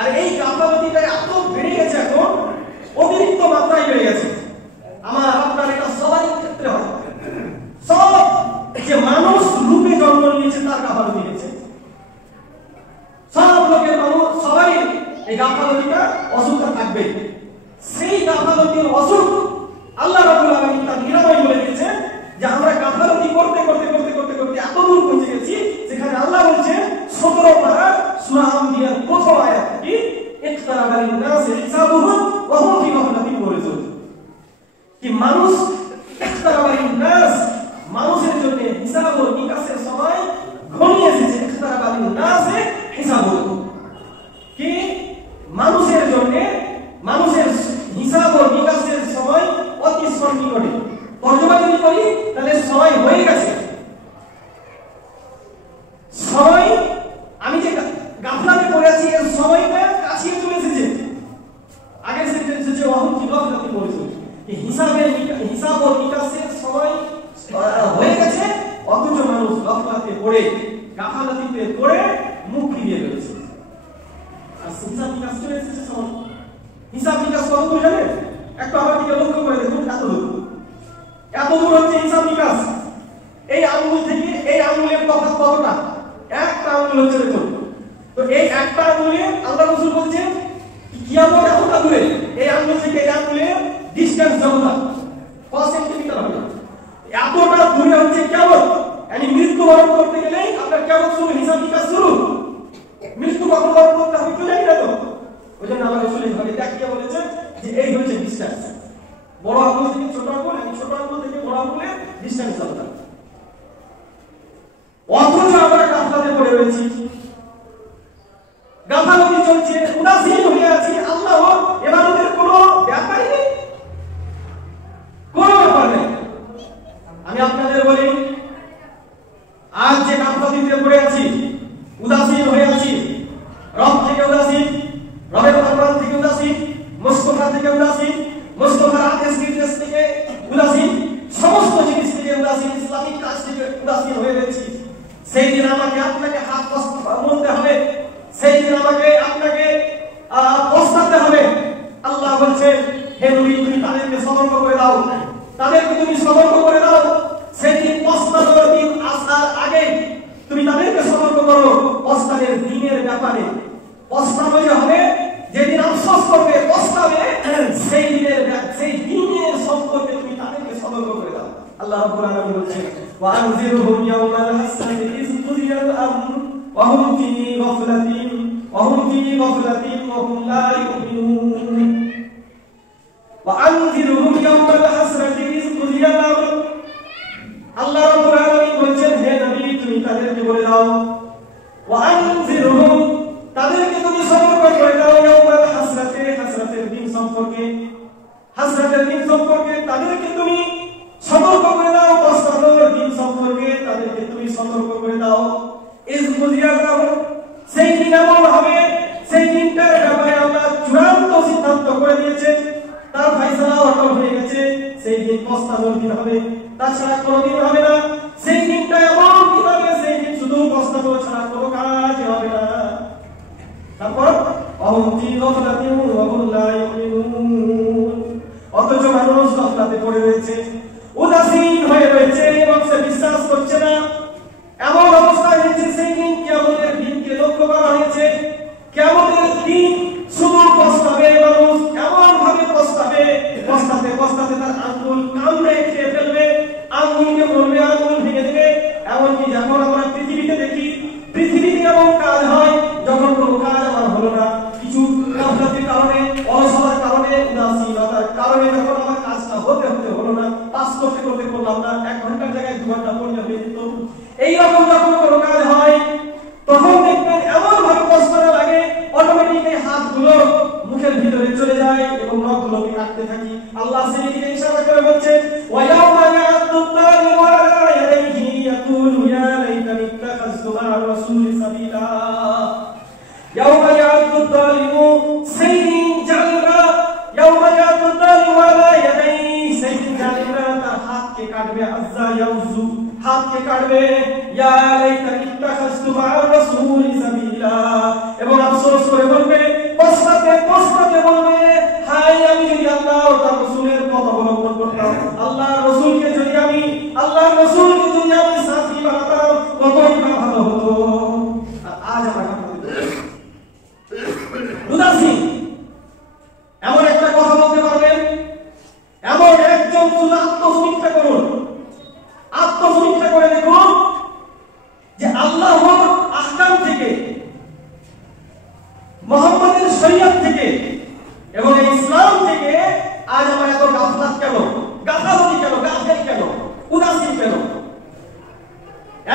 আর এই গাফলাতিটা এত বেড়ে গেছে, এখন অতিরিক্ত মাত্রায় বেড়ে গেছে। আমার আপনার এটা সবারই ক্ষেত্রে হয়। সব যে মানুষ রূপে জন্ম নিয়েছে তার গাফলাতি হয়েছে, সব লোকের মানুষ সবারই এই গাফলাতিটা অসুখটা থাকবে। সেই গাফলাতির অসুখ আল্লাহ রাব্বুল আলামিন তার নিরাময় বলে দিয়েছে যে আমরা গাফলাতি করতে করতে করতে করতে করতে এত দূর পৌঁছে গেছি যেখানে আল্লাহ বলছে 17 পারা সূরা আম্বিয়ার প্রথম আয়াত কি ইকতারাবা লিন-নাসি হিসাবুহুম ওয়া হুম ফি গাফলাতিন মুরিদুন, কি মানুষ ইকতারাবা লিন-নাস, মানুষের জন্য হিসাব ও নিকাশের সময় ঘনিয়ে এসেছে। ইকতারাবা লিন-নাসি হিসাবুহুম, কি মানুষের জন্য মানুষের হিসাব ও নিকাশের সময় অতি সন্নিকটে। তর্জমা যদি করি তাহলে সময় হয়ে গেছে, সময় আমি যে গাফলাতে পড়ে আছি এর সময়টা কাছে চলে এসেছে। আগের সেন্টেন্সে যে ওয়াহুম ফি গাফলাতিন মুরিদুন, এই হিসাব ও নিকাশের সময় হয়ে গেছে, অথচ মানুষ গাফলাতে পড়ে গাফলাতিতে পড়ে মুখ ফিরিয়ে ফেলেছে। আর হিসাব নিকাশ চলে এসেছে সময়। হিসাব নিকাশ কত দূর জানেন? একটু আমার দিকে লক্ষ্য করে দেখুন, এত দূর হচ্ছে হিসাব নিকাশ। এই আঙ্গুল থেকে এই আঙ্গুলের তফাৎ কতটা? একটা আঙ্গুল হচ্ছে, দেখুন তো এই একটা আঙ্গুলে আল্লাহ রাসূল বলছেন কিয়ামত এতটা দূরে, এই আঙ্গুল থেকে এই আঙ্গুলের ডিসটেন্স যতটা কত সেন্টিমিটার হবে, এতটা দূরে হচ্ছে কিয়ামত। মানে মৃত্যুবরণ করতে গেলে আপনার কিয়ামত শুরু, হিসাব নিকাশ শুরু। মৃত্যু কখন বরণ করতে হবে কেউ জানি না তো, ওই জন্য আল্লাহ রাসূল এইভাবে দেখিয়ে বলেছেন যে এই হচ্ছে ডিসটেন্স, বড় আঙ্গুল থেকে ছোট আঙ্গুল, এই ছোট আঙ্গুল থেকে বড় আঙ্গুলের ডিসটেন্স যতটা। অথচ আমরা গাফলাতে পড়ে রয়েছি, গাফলাতি চলছে, উদাসীন হয়ে আছি। আল্লাহ ইবাদতের কোনো ব্যাপারই নেই, কোনো ব্যাপার নেই। আমি আপনাদের বলি, আজ যে গাফলাতিতে পড়ে আছি, উদাসীন হয়ে আছি, রব থেকে উদাসীন, রবের ফরমান থেকে উদাসীন, মুস্তাফা থেকে উদাসীন, মুস্তাফার আদেশ নির্দেশ থেকে উদাসীন, সমস্ত জিনিস থেকে উদাসীন, ইসলামিক কাজ থেকে উদাসীন হয়ে রয়েছি। সেই দিন আমাকে আপনাকে হাত মুড়তে হবে, সেই দিন আমাকে আপনাকে পস্তাতে হবে। আল্লাহ বলছেন, হে নবী তুমি তাদেরকে সতর্ক করে দাও, তাদেরকে তুমি সতর্ক করে দাও। সেই দিন পস্তানোর দিন আসার আগে তুমি তাদেরকে সতর্ক করো পস্তানের দিনের ব্যাপারে। পস্তানো যে হবে, যেদিন আফসোস করবে, পস্তাবে, সেই দিনের সম্পর্কে তুমি তাদেরকে সতর্ক করে দাও। আল্লাহ রাব্বুল আলামিন বলছেন وأنذرهم يوم الحسرة إذ قضي الأمر وهم في غفلة وهم لا يؤمنون وأنذرهم يوم الحسرة إذ قضي الأمر আল্লাহ রাব্বুল আলামিন বলছেন, হে নবী তুমি তাদেরকে বলে দাও, وأنذرهم তাদেরকে তুমি সতর্ক করে দাও, ইয়াউমাল হাসরাতে, হাসরাতের দিন সম্পর্কে, হাসরাতের দিন সম্পর্কে তাদেরকে তুমি সতর্ক করে দাও, পস্তানোর দিন সম্পর্কে তাদেরকে তুমি সতর্ক করে দাও। ইজ কুদিয়াল আমর, সেই দিন এমন হবে, সেই দিনটার ব্যাপারে আল্লাহ চূড়ান্ত সিদ্ধান্ত করে দিয়েছেন, তার ফয়সালা অটল হয়ে গেছে। সেই দিন পস্তানোর দিন হবে, তাছাড়া কোনোদিন হবে না। সেই দিনটা এমন দিন হবে, সেই দিন শুধু পস্তানো ছাড়া কোনো কাজ হবে না। তারপর অহুম ফি গাফলাতিন ওয়া হুম লা ইউমিনুন, অথচ মানুষ গাফলাতে পড়ে রয়েছে, উদাসীন হয়ে রয়েছে এবং সে বিশ্বাস করছে না। এমন অবস্থা হয়েছে, সেই দিন কিয়ামতের দিনকে লক্ষ্য করা হয়েছে। কিয়ামতের দিন শুধু পস্তাবে মানুষ, এমন ভাবে পস্তাবে, পস্তাতে পস্তাতে তার আঙ্গুল কামড়ে খেয়ে ফেলবে, আঙ্গুলকে বলবে আঙ্গুল ভেঙে দেবে। এমনকি যখন আমরা পৃথিবীতে দেখি, পৃথিবীতে এমন কাজ হয় যখন কোনো কাজ আমার হলো না, কিছু গাফলাতির কারণে, অলসতার কারণে, উদাসীনতার কারণে যখন আমার কাজটা হতে হলো না, পাস করতে করতে করলাম না, 1 ঘন্টার জায়গায় 2 ঘন্টা পড়লে হয়ে যেত। এইরকম যখন কোনো কাজ হয় তখন দেখবেন এমন ভাবে পস্তানো লাগে, অটোমেটিক এই হাতগুলো মুখের ভিতরে চলে যায় এবং নখগুলোকে কাটতে থাকি। আল্লাহ সেই দিকে ইশারা করে বলছেন, ওয়া ইয়াউমা ইয়া'আদু যালিমু আলা ইয়াদাইহি ইয়াকুলু ইয়া লাইতানি ইত্তাখাযতু মা'আর রাসূলি সাবিলা। ইয়াউমা ইয়া'আদু যালিমু, সেই দিন জালিমরা, ইয়াউমা ইয়া'আদু যালিমু আলা ইয়াদাইহি, সেই দিন জালিমরা তার হাতকে কাটবে, আযা ইয়াউযু, হাতকে কাটবে, ইয়া লাইতানি ইত্তাখাযতু মা'আর রাসূলি সাবিলা, এবং আফসোস করে বলবে পস্তাতে বলবে, হায় আমি যদি আল্লাহ ও তার রাসূলের পথ অবলম্বন করতাম, আল্লাহর রাসূলকে যদি আমি সাথী বানাতাম, কতই না ভালো হতো। আর আজ আমরা উদাসীন। এমন একটা কথা বলতে পারবেন, এমন একজন শুধু আত্মসমীক্ষা করুন, আত্মসমীক্ষা করে দেখুন যে আল্লাহর আহকাম থেকে, মুহাম্মাদের শরীয়ত থেকে এবং এই ইসলাম থেকে আজ আমার এত গাফলাত কেন, গাফলাতি কেন, গাফেল কেন, উদাসীন কেন?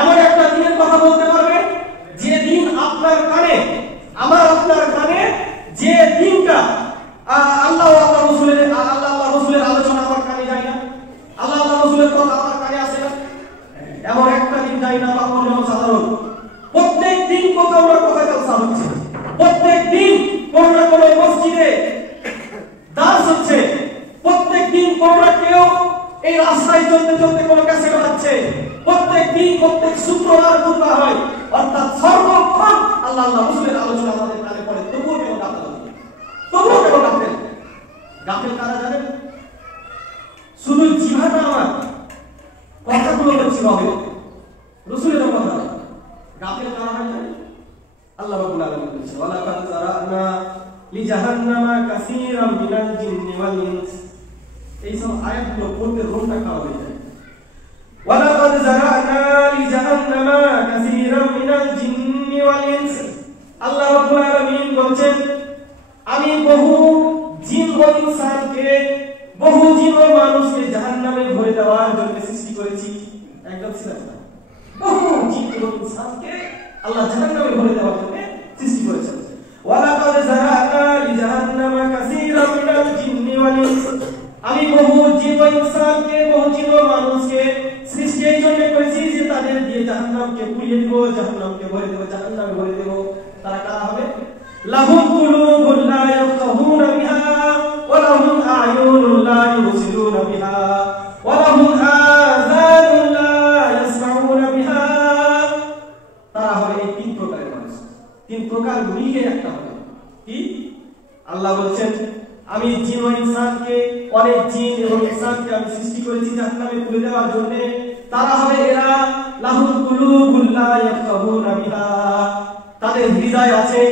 এমন একটা দিনের কথা বলতে পারবেন যে দিন আপনার কানে, আমার আপনার কানে, যে দিনটা আল্লাহ আল্লাহ রাসূলের আলোচনা আমার কানে যায় না, আল্লাহ রাসূলের কথা আমার কানে আসে না, এমন একটা দিন যায় না। বা কোনো সাধারণ প্রত্যেক দিন কোথাও না কোথাও জলসা হচ্ছে, প্রত্যেক দিন কোন না কোন মসজিদে দাস হচ্ছে, প্রত্যেক দিন কোন না কেউ এই রাস্তায় চলতে চলতে কোনো ক্যাসেট বাজছে, প্রত্যেক দিন প্রত্যেক শুক্রবার খুতবা হয়, অর্থাৎ সর্বক্ষণ আল্লাহ রাসূলের আলোচনা আমাদের কানে পড়ে। তবুও কেন গাফেল, তবুও কেন গাফেল? গাফেল কারা জানেন? শুধু জিহ্বাটা আমার কথাগুলো বলছি হবে রাসূলের কথা। গাফেল কারা হয় জানেন? আল্লাহ রাব্বুল আলামিন বলেছেন, ওয়ালাকাদ যারানা লিজাহান্নামা কাসীরাম মিনাল জিন্নি ওয়াল ইনস। এই সব আয়াতগুলো পড়তে রোমটা খারাপ হয়ে যায়। ওয়ালাকাদ যারানা লিজাহান্নামা কাসীরাম মিনাল জিন্নি ওয়াল ইনস। আল্লাহ রাব্বুল আলামিন বলেন, আমি বহু জিন ও ইনসানকে, বহু জিন ও মানুষকে জাহান্নামে ভরে দেওয়ার জন্য সৃষ্টি করেছি। একদম সিধা, বহু জিন ও ইনসানকে আল্লাহ জাহান্নামে ভরে দেওয়ার জন্য সৃষ্টি করেছেন। ওয়ালাকাদ যারানা লিজাহান্নামা কাসীরাম মিনাল জিন্নি ওয়াল ইনস। আমি বহু জিন ও ইনসানকে, বহু জিন ও মানুষকে সৃষ্টি এই জন্য করেছি যে তাদের দিয়ে জাহান্নামকে পুড়িয়ে দেব, জাহান্নামকে ভরে দেব, জাহান্নামে ভরে দেব। তারা কারা হবে? লাহুম কুলুবুন লা ইয়াফকাহুনা বিহা ওয়া লাহুম আ'য়ুনুন লা ইউবসিরুনা বিহা ওয়া লাহুম আযানুন লা ইয়াসমাউনা বিহা। তারা হবে এই তিন প্রকারের মানুষ। তিন প্রকার মিলিয়ে একটা হবে কি? আল্লাহ বলেছেন, আমি জিন ও ইনসানকে, অনেক জিন এবং ইনসানকে আমি সৃষ্টি করেছি জাহান্নামে পুড়ে দেওয়ার জন্য। তারা হবে এরা লাহুম কুলুবুন লা ইয়াফকাহুনা বিহা। তাদের হৃদয় আছে,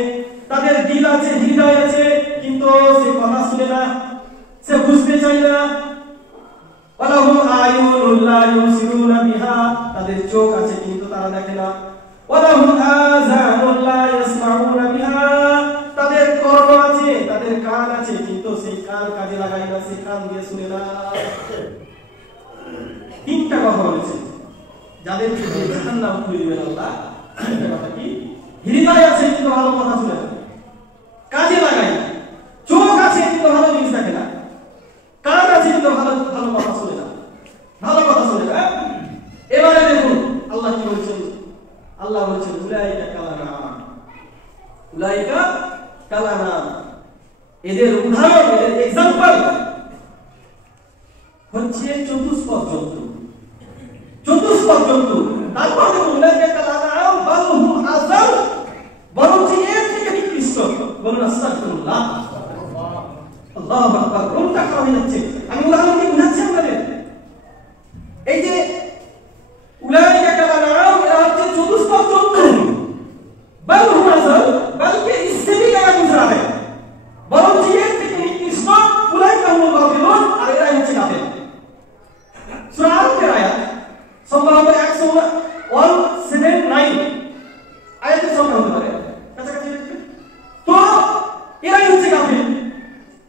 তাদের দিল আছে, হৃদয় আছে, কিন্তু সে কথা শুনে না, সে বুঝতে চায় না। ওয়ালাহুম আ'য়ুনুন লা ইউবসিরুনা বিহা। তাদের চোখ আছে কিন্তু তারা দেখে না। ওয়ালাহুম আযানুন লা ইয়াসমাউনা বিহা। তাদের কর্ণ আছে, তাদের কান আছে, কিন্তু সেই কান কাজে লাগায় না, সেই কান দিয়ে শুনে না। তিনটা কথা বলেছে যাদের জাহান্নাম খুলে দিবেন আল্লাহ। তিনটা কথা কি? হৃদয় আছে কিন্তু ভালো কথা শুনে না, কাজে লাগায় না। চোখ আছে কিন্তু ভালো জিনিস দেখে না। কান আছে কিন্তু ভালো ভালো কথা শুনে না, ভালো কথা শুনে না। এবারে দেখুন আল্লাহ কি বলছেন। আল্লাহ বলছেন, উলাইকা কালানাম, উলাইকা কালানাম। এদের উদাহরণ, এদের এক্সাম্পল হচ্ছে চতুষ্পদ জন্তু, চতুষ্পদ জন্তু। তারপর দেখুন উলাইকা কালানাম বাল হুম আযাল, বরং এর থেকে নিকৃষ্ট। বলুন আস্তাগফিরুল্লাহ, আল্লাহু আকবার। কোনটা খাওয়া হয়ে যাচ্ছে? আমি উদাহরণ দিয়ে বুঝাচ্ছি আপনাদের। এই যে উলাইকা কালানাম, এরা হচ্ছে চতুষ্পদ জন্তু। বাল হুম আযাল, বলকে इससे भी ज्यादा गुजरा है, বরং এর থেকে নিকৃষ্ট। উলাইকা হুমুল গাফিলুন, আর এরা হচ্ছে গাফিল। সূরা আল-কারিয়ার আয়াত সম্ভবত 179 আয়াতের সংখ্যা হতে পারে, কাছাকাছি দেখবেন তো। এরাই হচ্ছে গাফিল।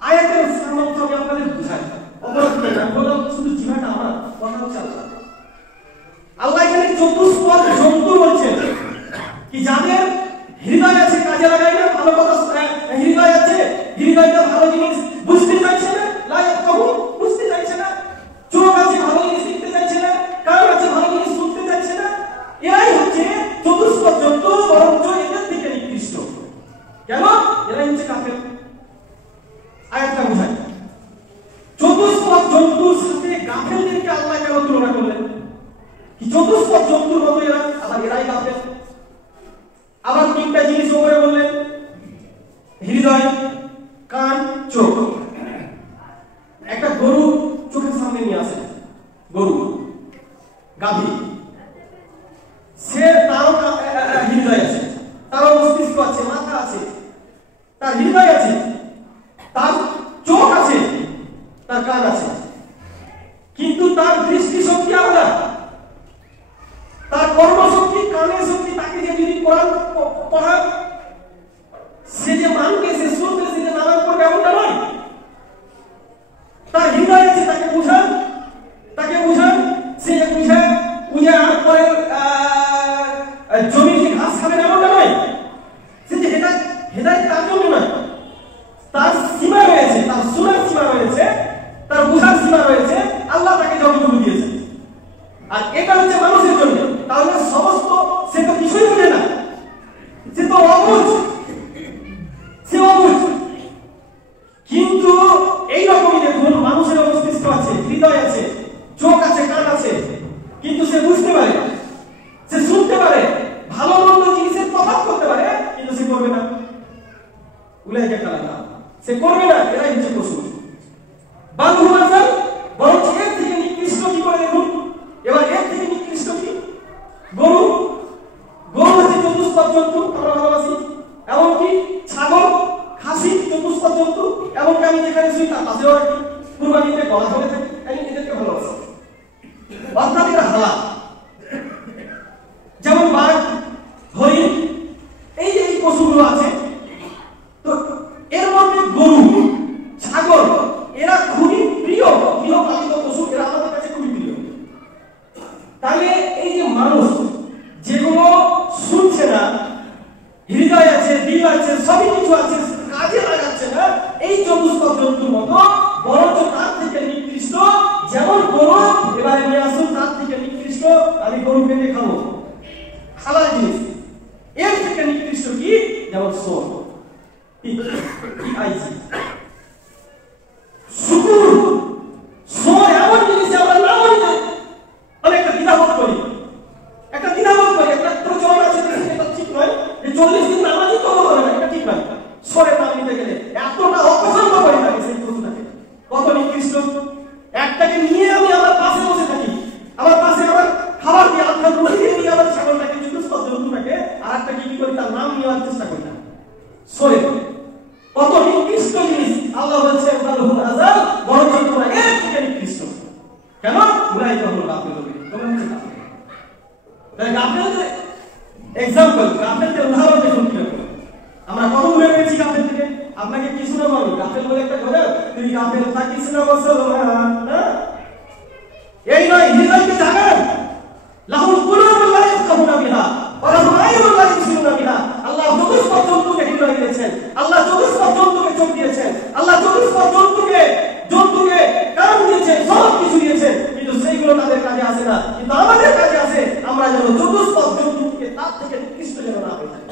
আয়াতের সামর্থ্য আমি আপনাদের বুঝাই, অবশ্যই না বলো শুধু জিহাটা আমার কথা হচ্ছে আল্লাহ। আল্লাহ এখানে চতুষ্পদ জন্তু বলছেন কি? যাদের হৃদয় আছে, কাজে লাগায় না, ভালো কথা হৃদয় আছে, হৃদয়টা ভালো জিনিস বুঝতে চাইছে না, বুঝতে চাইছে না। চোখ আছে, ভালো জিনিস দেখতে চাইছে না। কান আছে, ভালো জিনিস শুনতে চাইছে না। এরাই হচ্ছে চতুষ্পদ জন্তু, বরঞ্চ এদের থেকে নিকৃষ্ট। কেন? এরাই হচ্ছে কাফের। আয়াতটা বুঝায় চতুষ্পদ জন্তুর সাথে গাফেলদেরকে আল্লাহ কেন তুলনা করলেন? কি চতুষ্পদ জন্তুর মতো এরা, আবার এরাই গাফেল। আবার তিনটা জিনিস উপরে বললেন, হৃদয়, চোখ। একটা গরু চোখের সামনে নিয়ে আসে, গরু গাভী, সে তারও হৃদয় আছে, তারও মস্তিষ্ক আছে, মাথা আছে, তার হৃদয় আছে, তার চোখ আছে, তার কান আছে, কিন্তু তার দৃষ্টি শক্তি আলাদা, তার কর্মশক্তি, কানের শক্তি। তাকে যে যদি কোরআন পড়ান, সে যে মানবে, সে শুনবে, সে যে নামাজ পড়বে এমনটা নয়। তার হৃদয় আছে, তাকে বুঝান, সে বুঝে আর পরে জমিতে ঘাস খাবে এমনটা নয়। সে যে হেদায়েত তার জন্য নয়, তার সীমা রয়েছে, তার শোনার সীমা রয়েছে, তার বুঝার সীমা রয়েছে, আল্লাহ তাকে যতটুকু দিয়েছে। আর এটা হচ্ছে মানুষের জন্য। তাহলে সমস্ত সে তো কিছুই বুঝে না, সে তো অবুঝ, কিন্তু এইরকমই দেখুন, মানুষের মস্তিষ্ক আছে, হৃদয় আছে, চোখ আছে, কান আছে, কিন্তু সে বুঝতে পারে, সে শুনতে পারে, ভালো মন্দ জিনিসের তফাৎ করতে পারে, কিন্তু সে করবে না। উলাইকা কালামা, সে করবে না। এরাই হচ্ছে পশু। বান্ধব আছেন, বরং এর থেকে নিকৃষ্ট কি করে দেখুন। এবার এর থেকে নিকৃষ্ট কি? গরু হচ্ছে চতুষ্পদ জন্তু, আমরা ভালোবাসি। এমনকি ছাগল, খাসি চতুষ্পদ জন্তু। এমনকি আমি যেখানে শুই তার পাশেও রাখি, কুরবানিতে গলা ধরে থাকি, আমি এদেরকে ভালোবাসি। অর্থাৎ এরা হালাল। যেমন বাঘ, হরিণ, এই যে পশুগুলো আছে, তো এর মধ্যে গরু, ছাগল, এরা খুবই প্রিয় গৃহপালিত পশু, এরা আমাদের কাছে খুবই প্রিয়। তাহলে এই যে মানুষ যেগুলো শুনছে না, হৃদয় আছে, দিল আছে, সবই কিছু আছে, কাজে লাগাচ্ছে না, এই চতুষ্পদ জন্তুর মতো, বরঞ্চ তার থেকে নিকৃষ্ট। যেমন গরু, এবারে নিয়ে আসুন, তার থেকে নিকৃষ্ট আমি গরু কেটে খাবো, হালাল জিনিস। এর থেকে নিকৃষ্ট কি? যেমন সোর, শুকুর, সোর এমন জিনিস আমরা না বলতে অনেকটা দ্বিধাবোধ করি, একটা প্রচলন আছে, এটা ঠিক নয় যে 40 দিন নামাজই করবো হবে না, এটা ঠিক নয়। সোরের নাম নিতে গেলে এতটা অপছন্দ করি আমি সেই পশুটাকে, কত নিকৃষ্ট। একটাকে নিয়ে আমি আমার পাশে বসে থাকি, আমার পাশে আমার খাবার দিয়ে আত্মা নিয়ে আমার ছাগলটাকে, চতুষ্পদ জন্তুটাকে, আর একটাকে কি করি, তার নাম নেওয়ার চেষ্টা করি না। সোরে কত নিকৃষ্ট জিনিস। আল্লাহ বলছেন বরঞ্চ তোমরা এর থেকে নিকৃষ্ট। কেন? উলাইকা হুমুল গাফিলুন, তোমরা হচ্ছে গাফিল। তাই গাফিলদের এক্সাম্পল, গাফিলদের উদাহরণ দেখুন কিভাবে। আমরা কত দূরে পেয়েছি গাফিল থেকে। আপনাকে কি শোনাবো আমি? গাফিল বলে একটা ঘরে তুই গাফিল থাকিস না মুসলমান, না এই নয়। হৃদয়কে জাগান, লাহুল কুলুবুল লা ইয়াফকাহুনা বিহা ওয়া লাহুম আ'য়ুনুন লা ইবসিরুনা বিহা। আল্লাহ চতুষ্পদ জন্তুকে হৃদয় দিয়েছেন, আল্লাহ চতুষ্পদ জন্তুকে চোখ দিয়েছেন, আল্লাহ চতুষ্পদ জন্তুকে কান দিয়েছেন, সব কিছু দিয়েছেন, কিন্তু সেইগুলো তাদের কাজে আসে না। কিন্তু আমাদের কাজে আসে। আমরা যেন চতুষ্পদ জন্তুকে তার থেকে নিকৃষ্ট যেন না হয়ে যায়,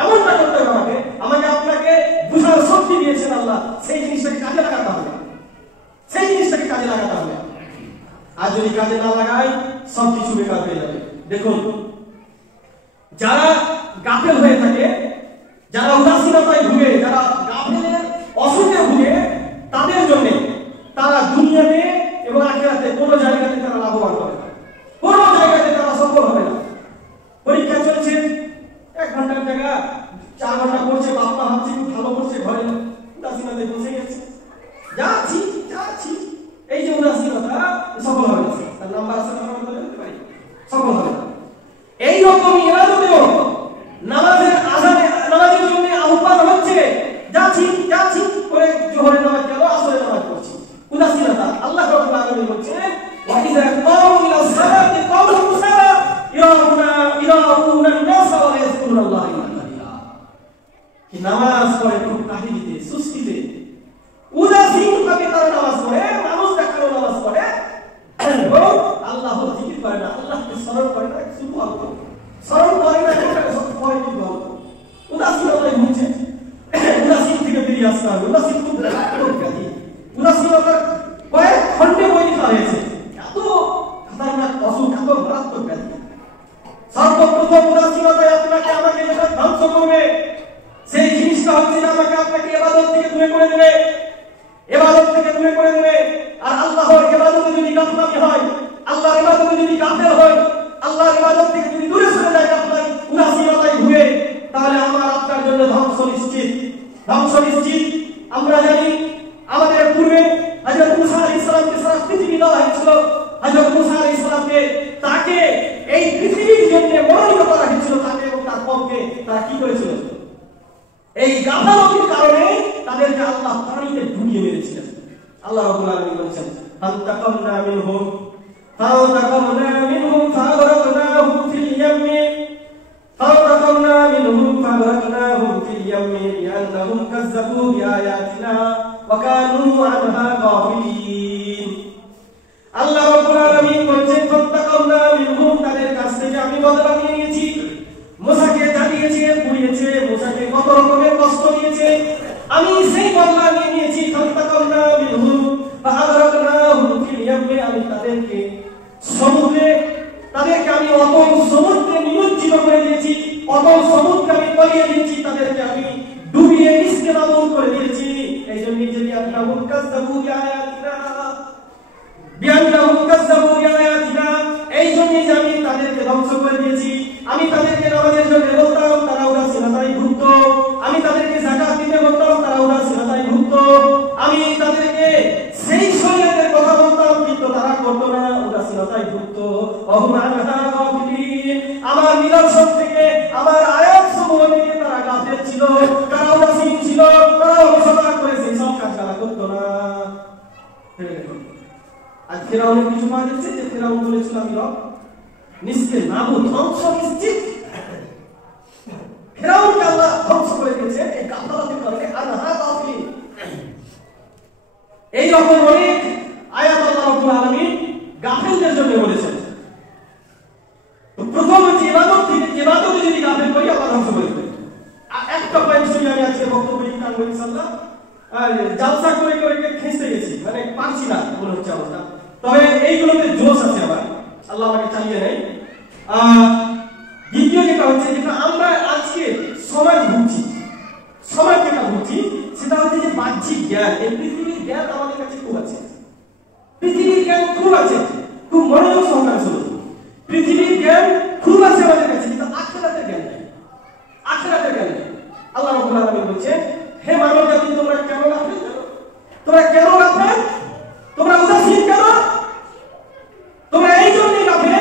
এমনটা করতে হবে। আমাকে আপনাকে বুঝার শক্তি দিয়েছেন আল্লাহ, সেই জিনিসটাকে কাজে লাগাতে হবে, সেই জিনিসটাকে কাজে লাগাতে হবে। আর যদি কাজে না লাগাই, সবকিছু বেকার হয়ে যাবে। দেখুন, যারা গাফেল হয়ে থাকে, যারা উদাসীনতায় ভুগে, যারা গাফেলের অসুখে ভুগে, তাদের জন্য তারা দুনিয়াতে এবং আখিরাতে কোনো জায়গাতে তারা লাভবান হবে না, কোনো জায়গাতে তারা সফল হবে না। পরীক্ষা চলছে, 1 ঘন্টার জায়গা 4 ঘন্টা পড়ছে, বাপ্পা ভাবছে খুব ভালো করছে, ঘরে উদাসীনতায় বসে গেছে, যাচ্ছি। এই যে উদাসীনতা, সফল হবে না। তার নাম্বার আছে, সফল হবে না। এইরকমই এরা যদিও নামাজের জন্য আহ্বান হচ্ছে, যাচ্ছি করে জোহরের নামাজ গেল, আসরের নামাজ পড়ছি, উদাসীনতা। আল্লাহ রাব্বুল আলামিন বলছেন, ওয়া ইযা কামু ইলা সালাতি কামু কুসালা ইরাউনা আন-নাস ওয়া লা ইয়াযকুরুনাল্লাহ ইল্লা কালিলা। কি নামাজ পড়ে খুব কাহিনীতে, সুস্তিতে, উদাসীনভাবে তারা নামাজ পড়ে, মানুষ দেখানো নামাজ পড়ে, আল্লাহর জিকির করে না, আল্লাহকে স্মরণ করে না, শুধু অল্প স্মরণ করে না, এটাকে সব পড়ে কিন্তু অল্প। উদাসীনতায় ভুগছে, উদাসীন থেকে বেরিয়ে আসতে হবে। উদাসীনতার কয়েক খণ্ডে বই লেখা হয়েছে, এত খতরনাক অসুখ, এত মারাত্মক ব্যাধি। সর্বপ্রথম উদাসীনতায় আপনাকে আমাকে যেটা ধ্বংস করবে, সেই জিনিসটা হচ্ছে যে আমাকে আপনাকে ইবাদত থেকে দূরে করে দেবে। যদি গাফেল হয়, আল্লাহর ইবাদত থেকে যদি দূরে সরে যায়, আপনার উদাসীনতায় ভুগে, তাহলে আমার আপনার জন্য ধ্বংস নিশ্চিত, ধ্বংস নিশ্চিত। আমরা জানি আমাদের পূর্বে হযরত মুসা আলাইহিস সালামকে সারা পৃথিবী দেওয়া হয়েছিল। হযরত মুসা আলাইহিস সালামকে তাকে এই পৃথিবীর জন্য মনোনীত করা হয়েছিল, তাকে এবং তার কওমকে তারা কি করেছিল? এই গাফলতির কারণে তাদেরকে আল্লাহ পানিতে ডুবিয়ে মেরেছিলেন। আল্লাহ রাব্বুল আলামিন বলেছেন, ফান্তাকামনা মিনহুম ফাওতাকামনা মিনহুম ফাগরাকনাহুম ফিল ইয়াম্মি ফাওতাকামনা মিনহুম ফাগরাকনাহুম ফিল ইয়াম্মি লিআন্নাহুম কাযযাবু বিআয়াতিনা ওয়া কানু আনহা গাফিলিন। আল্লাহ রাব্বুল আলামিন বলেছেন, ফান্তাকামনা মিনহুম, তাদের কাছ থেকে আমি বদলা নিয়ে নিয়েছি। মুসাকে জ্বালিয়েছে, পুড়িয়েছে, মুসাকে কত রকমের কষ্ট দিয়েছে, আমি সেই বদলা নিয়ে নিয়েছি। ফান্তাকামনা মিনহুম ফাগরাকনাহুম ফিল ইয়াম্মি, আমি তাদেরকে সমুদ্রে, তাদেরকে আমি অতল সমুদ্রে নিমজ্জিত করে দিয়েছি, অতল সমুদ্রে আমি তলিয়ে দিয়েছি, তাদেরকে আমি ডুবিয়ে নিস্তে নাবুদ করে দিয়েছি। এই জন্য যদি আন্নাহুম কাযযাবু বিআয়াতিনা, বিআন্নাহুম কাযযাবু বিআয়াতিনা, এই জন্য যে আমি তাদেরকে ধ্বংস করে দিয়েছি। আমি তাদেরকে নামাজের জন্য বলতাম, তারা উদাসীনতায় ভুগত। আমি তাদেরকে যাকাত দিতে বলতাম, তারা উদাসীনতায় ভুগত। আমি তাদেরকে সেই শরীয়তের কথা বলতাম, কিন্তু তারা করত না, উদাসীনতায় ভুগত। ওহুম আনহা গাফিলিন, আমার নিদর্শন থেকে, আমার আয়াতসমূহ থেকে তারা গাফিল ছিল, তারা উদাসীন ছিল, তারা অবহেলা করে সেই সব কাজ তারা করত না। আর ফিরআউনের কিছু মা দেখছে যে ফিরআউন বলেছিল আমি রব, নিশ্চয় নাবুদ, ধ্বংস নিশ্চিত। ফিরআউনকে আল্লাহ ধ্বংস করে দিয়েছে এই গাফলতির কারণে। আনহা গাফিলিন, এই রকম অনেক আয়াত আল্লাহ রাব্বুল আলামিন গাফিলদের জন্য বলেছেন। তো প্রথম হচ্ছে ইবাদত থেকে, ইবাদতে যদি গাফিল করি আল্লাহ ধ্বংস করে দেবে। একটা পয়েন্ট শুনে আমি আজকে বক্তব্য টানবো ইনশাআল্লাহ। জালসা করে করে খেঁচতে গেছি, মানে পারছি না মনে হচ্ছে অবস্থা। তবে এইগুলোতে জোশ আছে, আবার আল্লাহ আমাকে চালিয়ে নেয়। দ্বিতীয় যেটা হচ্ছে, যেটা আমরা আজকে সমাজ ভুগছি, সমাজ যেটা ভুগছি সেটা হচ্ছে যে বাহ্যিক জ্ঞান। এই পৃথিবীর জ্ঞান আমাদের কাছে খুব আছে, পৃথিবীর জ্ঞান খুব আছে, খুব মনোযোগ সহকারে শুনুন। পৃথিবীর জ্ঞান খুব আছে আমাদের কাছে, কিন্তু আখিরাতের জ্ঞান নেই, আখিরাতের জ্ঞান নেই। আল্লাহ রাব্বুল আলামিন বলছে, হে মানব জাতি, তোমরা কেন গাফিল? তোমরা কেন গাফিল? তোমরা উদাসীন কেন? তোমরা এই জন্যই গাফিল।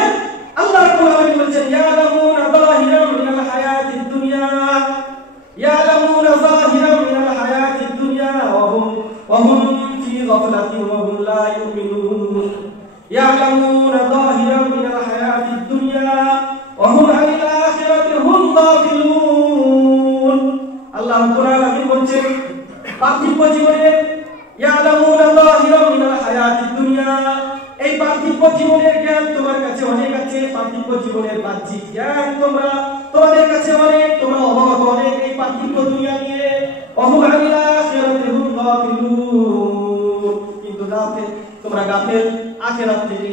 আল্লাহ রাব্বুল আলামিন বলছেন, ইয়ালামুনা যাহিরাম মিনাল হায়াতিদ দুনিয়া, ইয়ালামুনা যাহিরাম মিনাল হায়াতিদ দুনিয়া ওয়া হুম ফি গাফলাতিন ওয়া হুম লা ইউমিনুন। ইয়ালামুনা যাহিরাম মিনাল হায়াতিদ দুনিয়া ওয়া হুম আনিল আখিরাতি হুম গাফিলুন। আল্লাহ রাব্বুল আলামিন বলছেন, পার্থিব জীবনের ইয়ালামুনা যাহিরাম মিনাল হায়াতিদ দুনিয়া, এই পার্থিব জীবনের জ্ঞান তোমার কাছে অনেক আছে, পার্থিব জীবনের বাহ্যিক জ্ঞান তোমাদের কাছে অনেক, তোমরা অবগত অনেক এই পার্থিব দুনিয়া নিয়ে। ওহুম আনিল আখিরাতি হুম গাফিলুন, কিন্তু গাফিল, তোমরা গাফিল আখিরাত থেকে,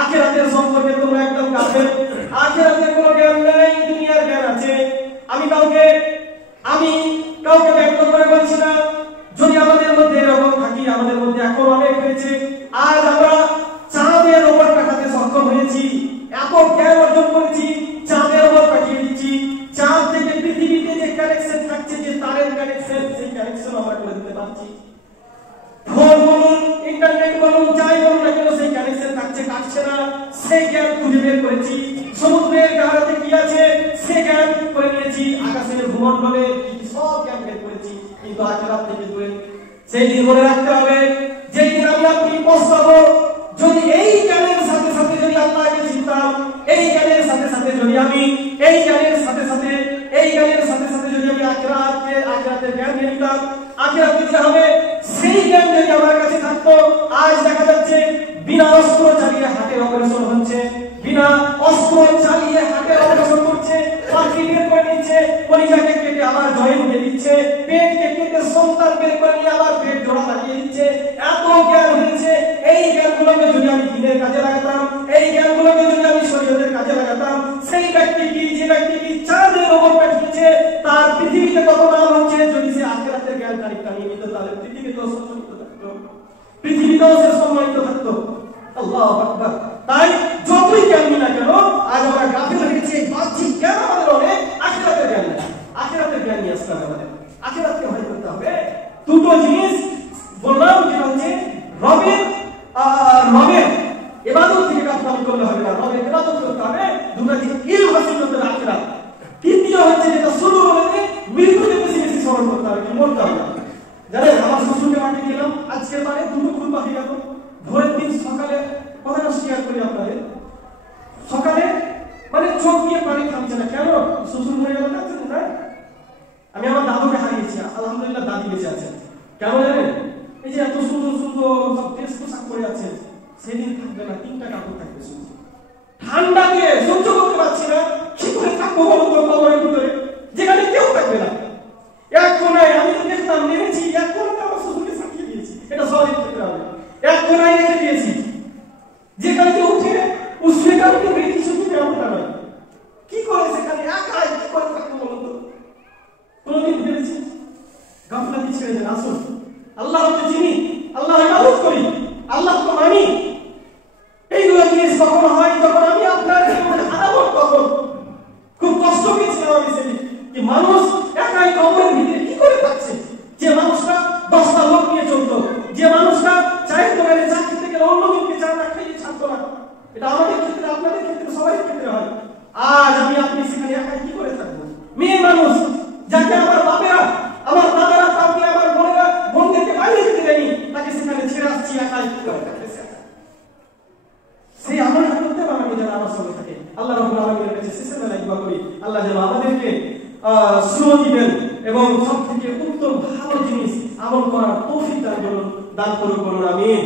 আখিরাতের সম্পর্কে তোমরা একদম গাফিল। আখিরাতের কোনো জ্ঞান নাই, দুনিয়ার জ্ঞান আছে। আমি কাউকে ব্যক্ত করে বলছি না, যদি আমাদের মধ্যে এরকম থাকি, আমাদের মধ্যে এখন অনেক হয়েছে। আজ আমরা চাঁদের উপর পাঠাতে সক্ষম হয়েছি, এত জ্ঞান অর্জন করেছি, চাঁদের উপর পাঠিয়ে দিচ্ছি। চাঁদ থেকে পৃথিবীতে যে কানেকশন থাকছে, যে তারের কানেকশন, সেই কানেকশন আমরা করে দিতে পারছি। ফোন বলুন, ইন্টারনেট বলুন, যাই বলুন না কেন, সেই কানেকশন থাকছে, কাটছে না, সেই জ্ঞান খুঁজে বের করেছি। সমুদ্রের গাঢ়তে কি আছে সে জ্ঞান করে নিয়েছি, আকাশের ভূমণ্ডলে সব জ্ঞান বের করেছি, কিন্তু আখিরাত থেকে দূরে। সেই দিন মনে রাখতে হবে, যেই দিন আমি আপনি পৌঁছাবো, যদি এই জ্ঞানের সাথে সাথে যদি আল্লাহকে চিনতাম, এই জ্ঞানের সাথে সাথে যদি আমি এই জ্ঞানের সাথে সাথে যদি আমি আখিরাতের জ্ঞান নিয়ে নিতাম, আখিরাতে কি হবে সেই জ্ঞান যদি আমার কাছে থাকতো। আজ দেখা যাচ্ছে বিনা অস্ত্র চালিয়ে হাতের অপারেশন হচ্ছে, বিনা অস্ত্র চালিয়ে হাতের অপারেশন করছে, পাখি বের করে নিচ্ছে, কলিজাকে কেটে আবার জয়েন দিয়ে দিচ্ছে, পেটকে কেটে সন্তান বের করে নিয়ে আবার পেট জোড়া লাগিয়ে দিচ্ছে। এত জ্ঞান হয়েছে, এই জ্ঞানগুলোকে যদি আমি দিনের কাজে লাগাতাম, এই জ্ঞানগুলোকে যদি আমি শরীয়তের কাজে লাগাতাম, সেই ব্যক্তি কি, যে ব্যক্তি কি চাঁদের উপর পাঠিয়েছে, তার পৃথিবীতে কত নাম হচ্ছে। যদি সে আখিরাতের জ্ঞান খানিকটা নিয়ে নিত, তাহলে পৃথিবীতেও সম্মানিত থাকতো, পৃথিবীতেও সে সম্মানিত থাকতো। আল্লাহু আকবার। তাই যত যতই জ্ঞান নিই না কেন, আজ আমরা গাফিল হয়ে গেছি। বাহ্যিক জ্ঞান আমাদের অনেক, আখিরাতের জ্ঞান নেই। আখিরাতের জ্ঞান নিয়ে আসতে হবে আমাদের, আখিরাতকে ভয় করতে হবে। দুটো জিনিস বললাম, যেটা হচ্ছে রবের ইবাদত থেকে গাফিল করলে হবে না, রবের ইবাদত করতে হবে। দুটো জিনিস ইলম হাসিল করতে হবে আখিরাত। তৃতীয় হচ্ছে যেটা শুরু বলে মৃত্যুকে বেশি বেশি স্মরণ করতে হবে, মরতে হবে না। জানেন, আমার শ্বশুরকে মাটি দিলাম, আজকের মানে দুটো খুন বাকি গেল। ভোরের দিন সকালে কথাটা শেয়ার করি আপনাদের, সকালে মানে চোখ দিয়ে পানি থামছে না। কেন? শ্বশুর হয়ে গেল না। আমি আমার দাদুকে হারিয়েছি, আলহামদুলিল্লাহ দাদি বেঁচে আছেন। কেন জানেন? এই যে এত সুন্দর সুন্দর সব ড্রেস পোশাক পরে আছেন, সেদিন থাকবে না, 3টা কাপড় থাকবে শুধু। ঠান্ডা দিয়ে সহ্য করতে পারছি না, কি করে থাকবো বলতো কবরের ভিতরে, যেখানে কেউ থাকবে না। এক কোনায় আমি তো দেখলাম নেমেছি, এক কোনায় আমার শ্বশুরকে সাকিয়ে দিয়েছি, এটা সবাই ক্ষেত্রে হবে। এক কোনায় রেখে দিয়েছি, যেখানে কেউ উঠে ও সেখান থেকে বেশি শুধু এমনটা নয়। কি করে সেখানে একা কি করে থাকবো বলতো? কোনদিন ভেবেছি? গাফলাতি ছেড়ে দেন, আসুন আল্লাহকে চিনি, আল্লাহ ইবাদত করি, আল্লাহকে মানি। এইগুলো জিনিস কখনো হয় যখন আমি আপনার হারাবো, তখন খুব কষ্ট পেয়েছিলাম আমি সেদিন, কি মানুষ একাই কবরের ভিতরে কি করে থাকছে। যে মানুষটা 10টা লোক নিয়ে চলতো, যে মানুষটা চায়ের দোকানে চা খেতে গেলে অন্যজনকে চা না খাইয়ে ছাড়তো না। এটা আমাদের ক্ষেত্রে, আপনাদের ক্ষেত্রে, সবাই ক্ষেত্রে হয়। আজ আমি আপনি সেখানে একাই কি করে থাকবো? মেয়ে মানুষ যাকে আমার বাপেরা, আমার দাদারা, কাউকে আমার বোনদেরকে বাইরে যেতে দেয়নি, তাকে সেখানে ছেড়ে আসছি, একাই কি করে থাকতেছে। সেই আমলটা করতে হবে আমাকে, যেন আমার সঙ্গে থাকে। আল্লাহ রাব্বুল আলামিনের কাছে শেষের বেলায় দোয়া করি, আল্লাহ যেন আমাদেরকে সুন্নতি দেন এবং সব থেকে উত্তম ভালো জিনিস আমল করার তৌফিক দান করুন, আমিন।